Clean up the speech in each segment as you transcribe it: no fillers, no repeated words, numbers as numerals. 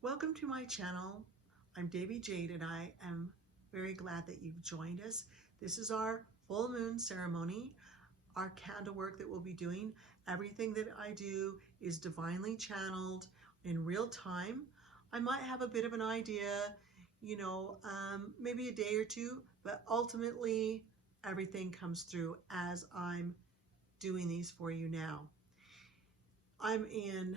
Welcome to my channel. I'm Davy Jade and I am very glad that you've joined us. This is our full moon ceremony, our candle work that we'll be doing. Everything that I do is divinely channeled in real time. I might have a bit of an idea, maybe a day or two, but ultimately everything comes through as I'm doing these for you now. I'm in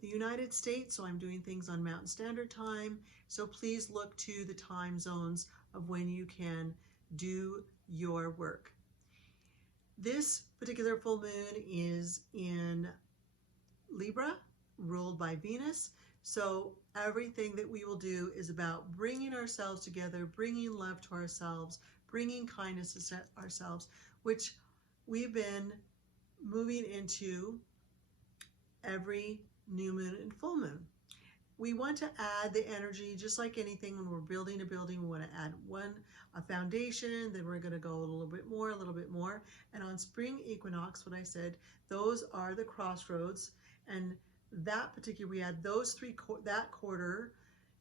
the United States, so I'm doing things on Mountain Standard Time. So please look to the time zones of when you can do your work. This particular full moon is in Libra, ruled by Venus. So everything that we will do is about bringing ourselves together, bringing love to ourselves, bringing kindness to ourselves, which we've been moving into every new moon and full moon. We want to add the energy, just like anything when we're building a building. We want to add a foundation, then we're going to go a little bit more. And on spring equinox, what I said, those are the crossroads. And that particular, we had those that quarter,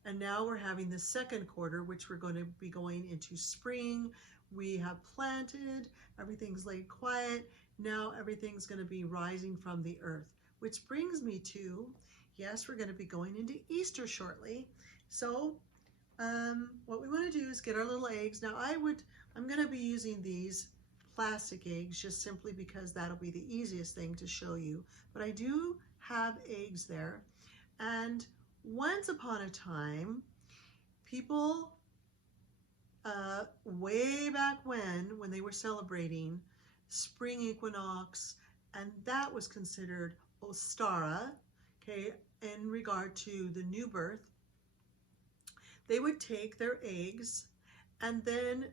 and now we're having the second quarter, which we're going to be going into spring. We have planted, everything's laid quiet. Now everything's going to be rising from the earth. Which brings me to, yes, we're going to be going into Easter shortly. So what we want to do is get our little eggs. Now I'm going to be using these plastic eggs just simply because that'll be the easiest thing to show you. But I do have eggs there. And once upon a time, people way back when they were celebrating spring equinox, and that was considered Ostara, okay, in regard to the new birth, they would take their eggs and then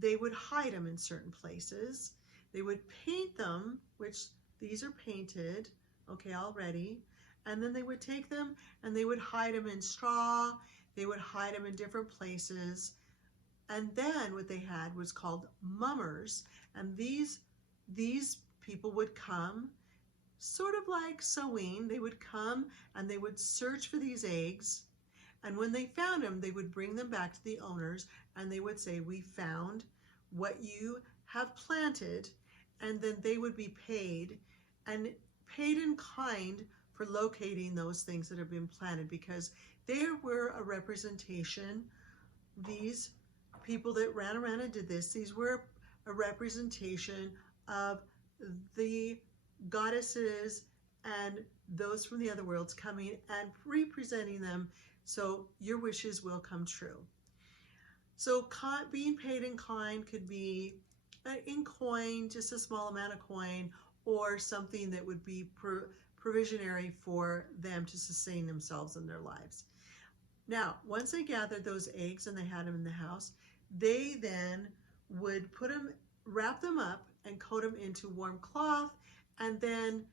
they would hide them in certain places. They would paint them, which these are painted, okay, already, and then they would take them and they would hide them in straw. They would hide them in different places. And then what they had was called mummers, and these people would come sort of like sewing. They would come and they would search for these eggs, and when they found them, they would bring them back to the owners and they would say, we found what you have planted, and then they would be paid, and paid in kind for locating those things that have been planted, because they were a representation. These people that ran around and did this, these were a representation of the goddesses and those from the other worlds coming and representing them, so your wishes will come true. So being paid in kind could be in coin, just a small amount of coin, or something that would be provisionary for them to sustain themselves in their lives. Now, once they gathered those eggs and they had them in the house, they then would wrap them up and coat them into warm cloth. And then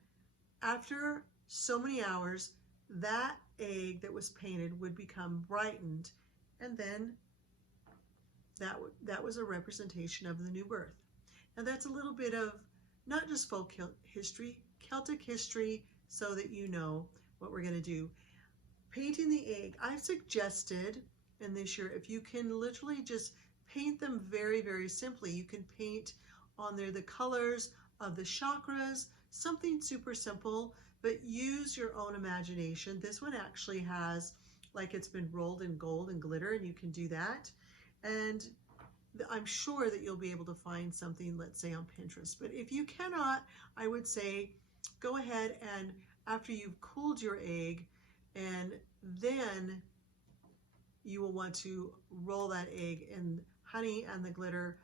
after so many hours, that egg that was painted would become brightened. And then that was a representation of the new birth. Now that's a little bit of not just folk history, Celtic history, so that you know what we're going to do. Painting the egg, I've suggested in this year, if you can literally just paint them very, very simply. You can paint on there the colors of the chakras, something super simple, but use your own imagination. This one actually has, like, it's been rolled in gold and glitter, and you can do that. And I'm sure that you'll be able to find something, let's say on Pinterest. But if you cannot, I would say go ahead and after you've cooled your egg, and then you will want to roll that egg in honey and the glitter,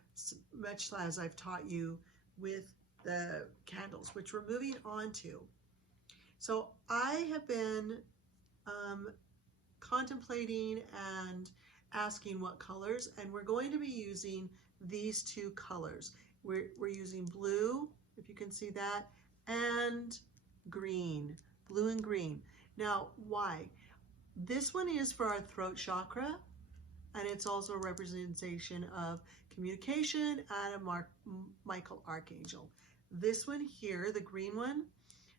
much as I've taught you with the candles, which we're moving on to. So I have been contemplating and asking what colors, and we're going to be using these two colors. We're using blue, if you can see that, and green, blue and green. Now, why? This one is for our throat chakra, and it's also a representation of communication and a Michael Archangel. This one here, the green one,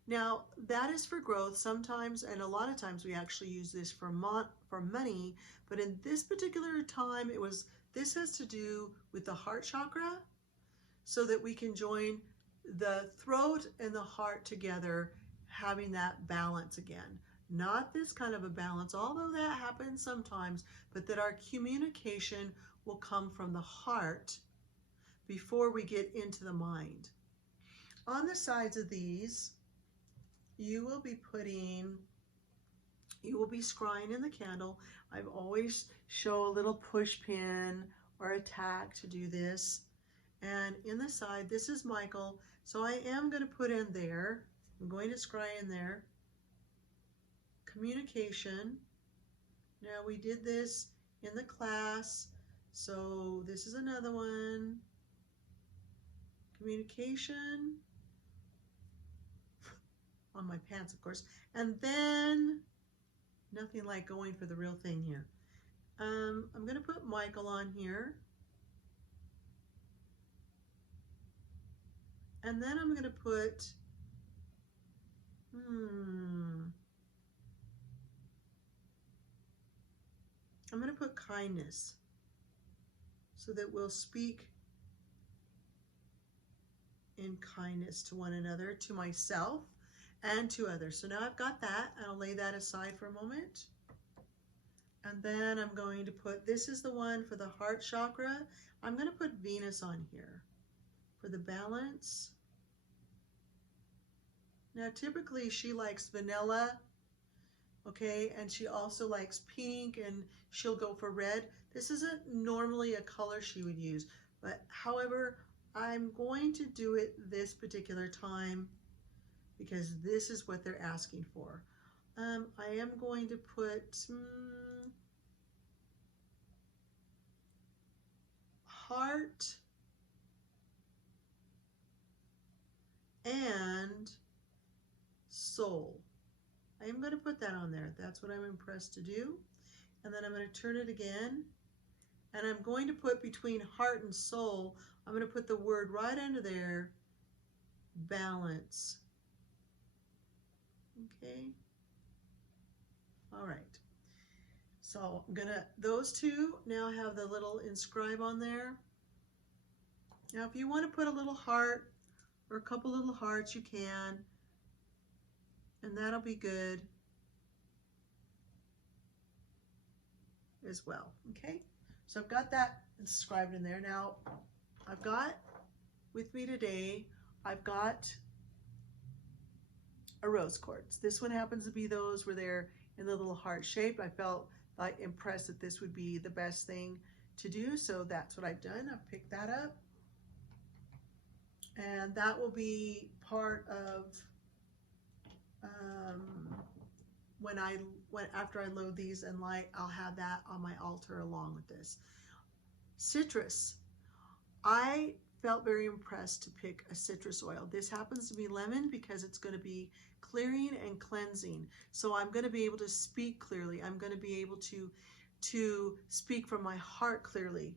Now, that is for growth sometimes, and a lot of times we actually use this for money, but in this particular time, this has to do with the heart chakra, so that we can join the throat and the heart together, having that balance again. Not this kind of a balance, although that happens sometimes, but that our communication will come from the heart before we get into the mind. On the sides of these, you will be scrying in the candle. I've always show a little push pin or a tag to do this. And in the side, this is Michael. So I am going to put in there, I'm going to scry in there, communication. Now we did this in the class, so this is another one. Communication, on my pants, of course. And then, nothing like going for the real thing here. I'm going to put Michael on here. And then I'm going to put, I'm going to put kindness, so that we'll speak in kindness to one another, to myself and to others. So now I've got that, and I'll lay that aside for a moment. And then I'm going to put, this is the one for the heart chakra. I'm going to put Venus on here for the balance. Now typically she likes vanilla, okay, and she also likes pink, and she'll go for red. This isn't normally a color she would use, but however, I'm going to do it this particular time because this is what they're asking for. I am going to put heart and soul. I am going to put that on there. That's what I'm impressed to do. And then I'm going to turn it again. And I'm going to put between heart and soul, I'm going to put the word right under there, balance. Okay. All right. So I'm going to, those two now have the little inscribe on there. Now if you want to put a little heart or a couple little hearts, you can. And that'll be good as well. Okay. So I've got that inscribed in there. Now I've got with me today, I've got a rose quartz. This one happens to be those where they're in the little heart shape. I felt like impressed that this would be the best thing to do. So that's what I've done. I've picked that up. And that will be part of after I load these and light, I'll have that on my altar along with this. Citrus. I felt very impressed to pick a citrus oil. This happens to be lemon because it's going to be clearing and cleansing. So I'm going to be able to speak clearly. I'm going to be able to speak from my heart clearly.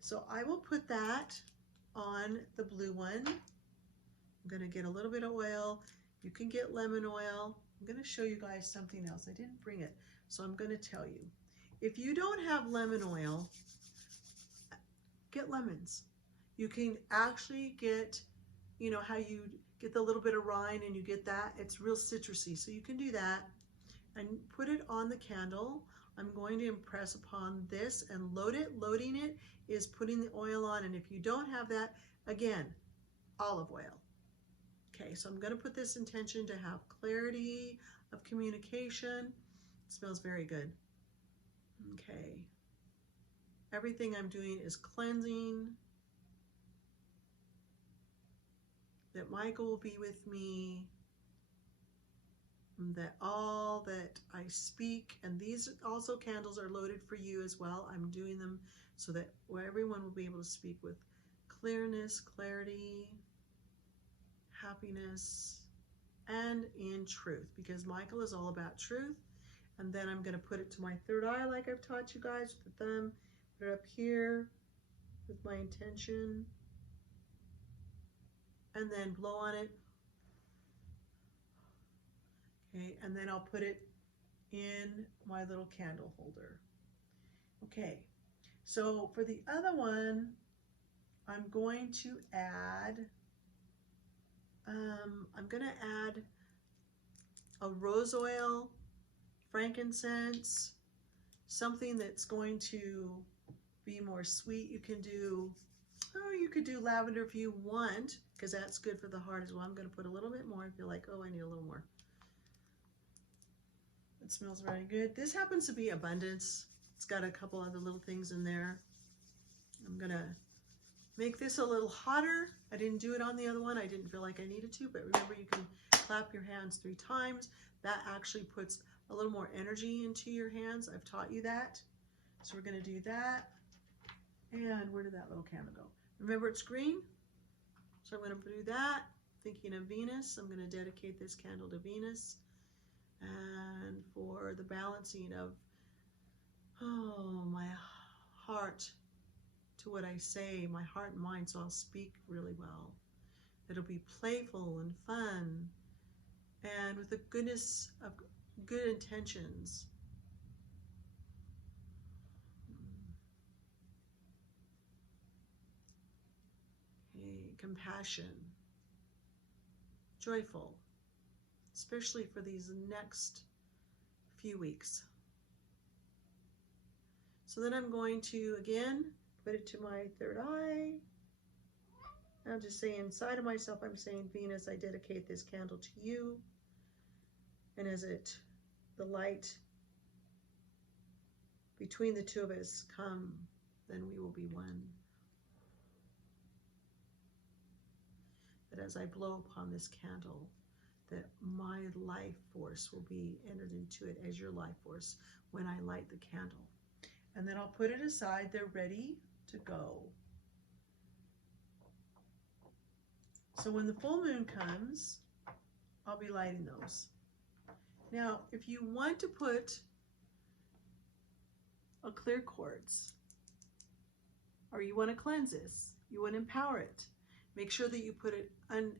So I will put that on the blue one. I'm going to get a little bit of oil. You can get lemon oil. I'm going to show you guys something else. I didn't bring it, so I'm going to tell you. If you don't have lemon oil, get lemons. You can actually get, you know, how you get the little bit of rind and you get that. It's real citrusy, so you can do that and put it on the candle. I'm going to impress upon this and load it. Loading it is putting the oil on, and if you don't have that, again, olive oil. Okay, so I'm going to put this intention to have clarity of communication. It smells very good. Okay. Everything I'm doing is cleansing. That Michael will be with me. That all that I speak, and these also candles are loaded for you as well. I'm doing them so that everyone will be able to speak with clearness, clarity, happiness, and in truth, because Michael is all about truth. And then I'm going to put it to my third eye like I've taught you guys with the thumb. Put it up here with my intention, and then blow on it. Okay, and then I'll put it in my little candle holder. Okay, so for the other one, I'm going to add, a rose oil, frankincense, something that's going to be more sweet. You can do, oh, you could do lavender if you want, because that's good for the heart as well. I'm going to put a little bit more. I feel like, oh, I need a little more. It smells very good. This happens to be abundance. It's got a couple other little things in there. I'm going to make this a little hotter. I didn't do it on the other one. I didn't feel like I needed to, but remember, you can clap your hands 3 times. That actually puts a little more energy into your hands. I've taught you that. So we're going to do that. And where did that little candle go? Remember, it's green. So I'm going to do that. Thinking of Venus, I'm going to dedicate this candle to Venus. And for the balancing of, oh, my heart to what I say, my heart and mind, so I'll speak really well. It'll be playful and fun and with the goodness of good intentions. Okay, compassion, joyful, especially for these next few weeks. So then I'm going to, again, put it to my third eye. I'm just saying, inside of myself, I'm saying, Venus, I dedicate this candle to you. And as the light between the two of us come, then we will be one. That as I blow upon this candle, that my life force will be entered into it as your life force when I light the candle. And then I'll put it aside. They're ready to go. So when the full moon comes, I'll be lighting those. Now, if you want to put a clear quartz, or you want to cleanse this, you want to empower it, make sure that you put it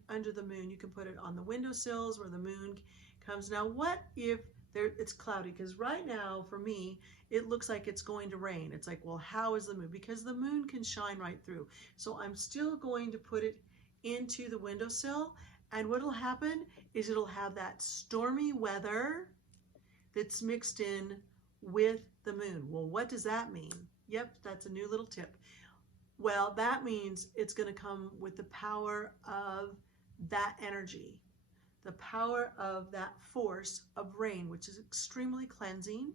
under the moon. You can put it on the windowsills where the moon comes. Now, what if it's cloudy? Because right now, for me, it looks like it's going to rain. It's like, well, how is the moon? Because the moon can shine right through. So I'm still going to put it into the windowsill, and what'll happen is it'll have that stormy weather that's mixed in with the moon. Well, what does that mean? Yep, that's a new little tip. Well, that means it's going to come with the power of that energy, the power of that force of rain, which is extremely cleansing,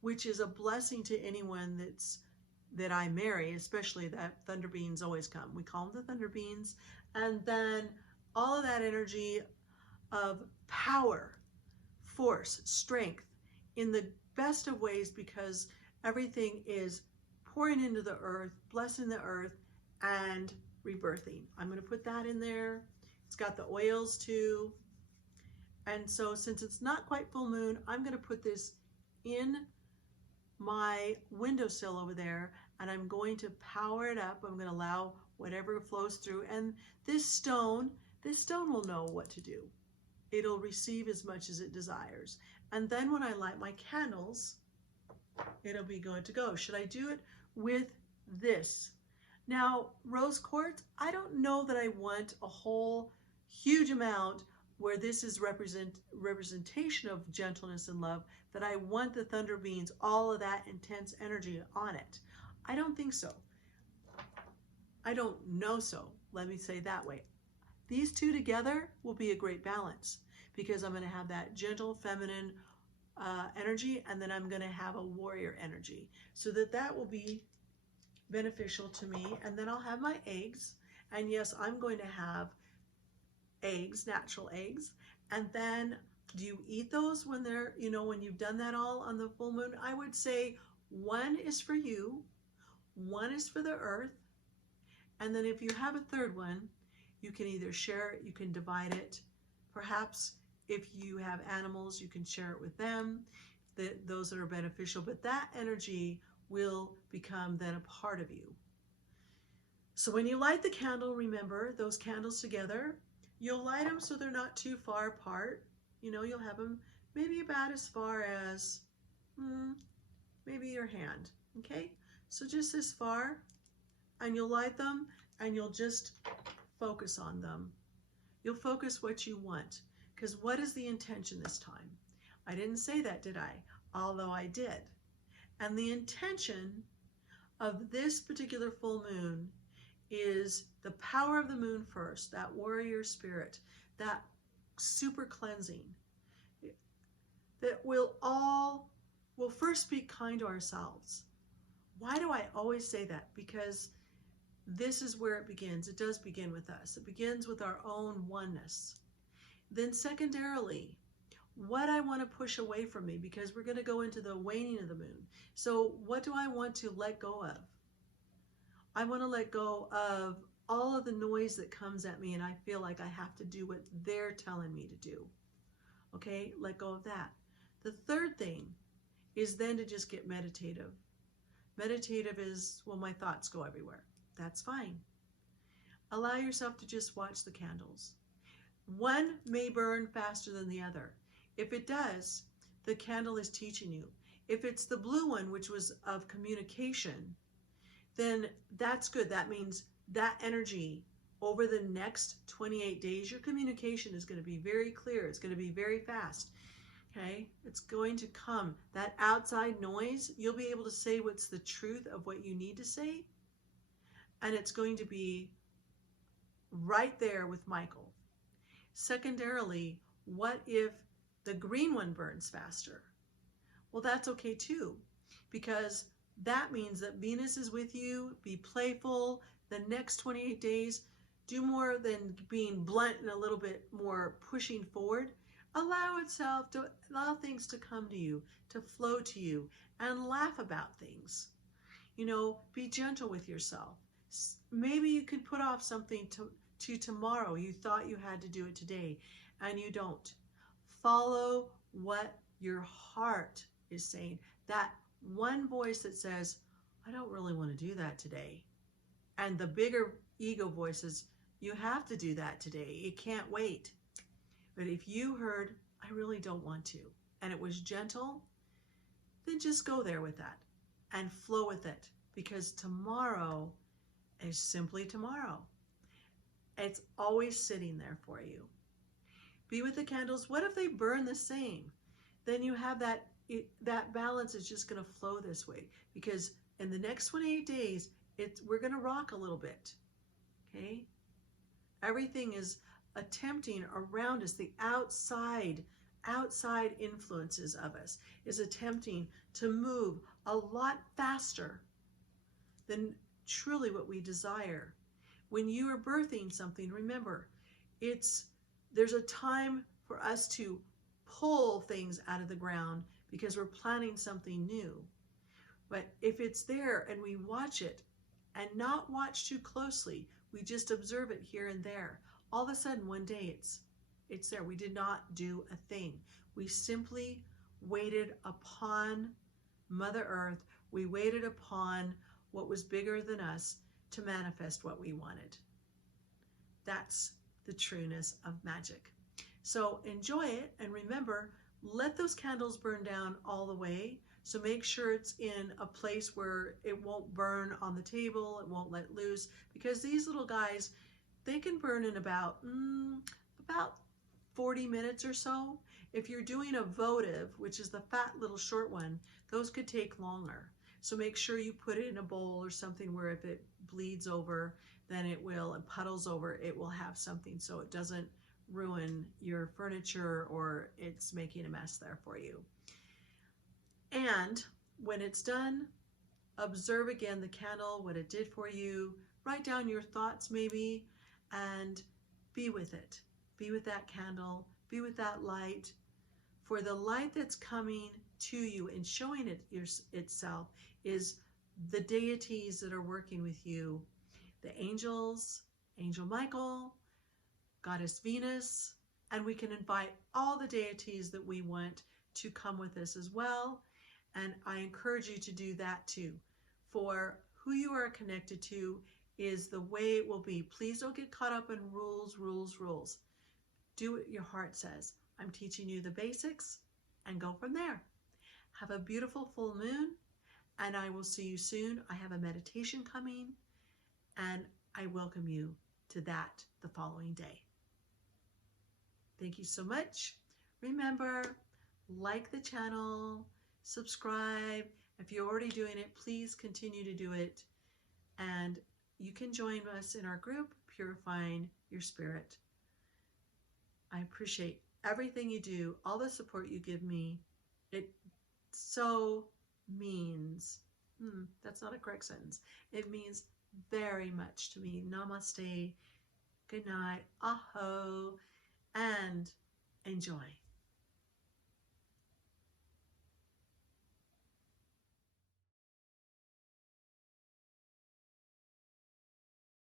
which is a blessing to anyone that I marry, especially that thunder beings always come. We call them the thunder beings. And then all of that energy of power, force, strength in the best of ways, because everything is pouring into the earth, blessing the earth, and rebirthing. I'm going to put that in there. It's got the oils too. And so since it's not quite full moon, I'm going to put this in my windowsill over there, and I'm going to power it up. I'm going to allow whatever flows through. And this stone will know what to do. It'll receive as much as it desires. And then when I light my candles, it'll be good to go. Should I do it with this? Now, rose quartz, I don't know that I want a whole huge amount where this is representation of gentleness and love, that I want the thunder beings, all of that intense energy on it. I don't think so. I don't know so. Let me say that way. These two together will be a great balance, because I'm going to have that gentle feminine energy, and then I'm going to have a warrior energy, so that will be beneficial to me. And then I'll have my eggs, and yes, I'm going to have eggs, natural eggs. And then do you eat those when they're, when you've done that all on the full moon? I would say one is for you, one is for the earth, and then if you have a third one, you can either share it, you can divide it. Perhaps if you have animals, you can share it with them, those that are beneficial, but that energy will become then a part of you. So when you light the candle, remember those candles together, you'll light them so they're not too far apart. You know, you'll have them maybe about as far as maybe your hand. Okay, so just this far, and you'll light them and you'll just focus on them. You'll focus what you want, because what is the intention this time? I didn't say that, did I? Although I did. And the intention of this particular full moon is the power of the moon first, that warrior spirit, that super cleansing, that we'll first be kind to ourselves. Why do I always say that? Because this is where it begins. It does begin with us. It begins with our own oneness. Then secondarily, what I want to push away from me, because we're going to go into the waning of the moon. So what do I want to let go of? I want to let go of all of the noise that comes at me and I feel like I have to do what they're telling me to do. Okay, let go of that. The third thing is then to just get meditative. Meditative is, well, my thoughts go everywhere. That's fine. Allow yourself to just watch the candles. One may burn faster than the other. If it does, the candle is teaching you. If it's the blue one, which was of communication, then that's good. That means that energy over the next 28 days, your communication is going to be very clear. It's going to be very fast. Okay? It's going to come. That outside noise, you'll be able to say what's the truth of what you need to say. And it's going to be right there with Michael. Secondarily, what if the green one burns faster? Well, that's okay too, because that means that Venus is with you. Be playful. The next 28 days, do more than being blunt and a little bit more pushing forward. Allow things to come to you, to flow to you, and laugh about things. You know, be gentle with yourself. Maybe you could put off something to tomorrow. You thought you had to do it today, and you don't. Follow what your heart is saying. That one voice that says, I don't really want to do that today. And the bigger ego voices, you have to do that today. It can't wait. But if you heard, I really don't want to, and it was gentle, then just go there with that and flow with it, because tomorrow is simply tomorrow. It's always sitting there for you. Be with the candles. What if they burn the same? Then you have that balance is just going to flow this way, because in the next 28 days, we're going to rock a little bit. Okay? Everything is attempting around us, the outside influences of us is attempting to move a lot faster than truly what we desire. When you are birthing something, remember, there's a time for us to pull things out of the ground because we're planning something new. But if it's there and we watch it and not watch too closely, we just observe it here and there, all of a sudden one day it's there. We did not do a thing. We simply waited upon Mother Earth. We waited upon what was bigger than us to manifest what we wanted. That's the trueness of magic. So enjoy it, and remember, let those candles burn down all the way. So make sure it's in a place where it won't burn on the table, it won't let loose, because these little guys, they can burn in about 40 minutes or so. If you're doing a votive, which is the fat little short one, those could take longer. So make sure you put it in a bowl or something where if it bleeds over, then it will, and puddles over, it will have something so it doesn't ruin your furniture or it's making a mess there for you. And when it's done, observe again the candle, what it did for you. Write down your thoughts maybe, and be with it. Be with that candle, be with that light. For the light that's coming to you and showing itself is the deities that are working with you. The angels, Angel Michael, Goddess Venus, and we can invite all the deities that we want to come with us as well. And I encourage you to do that too. For who you are connected to is the way it will be. Please don't get caught up in rules. Do what your heart says. I'm teaching you the basics and go from there. Have a beautiful full moon, and I will see you soon. I have a meditation coming, and I welcome you to that the following day. Thank you so much. Remember, like the channel, subscribe. If you're already doing it, please continue to do it. And you can join us in our group, Purifying Your Spirit. I appreciate everything you do, all the support you give me. It so means, that's not a correct sentence. It means very much to me. Namaste, good night, aho, and enjoy.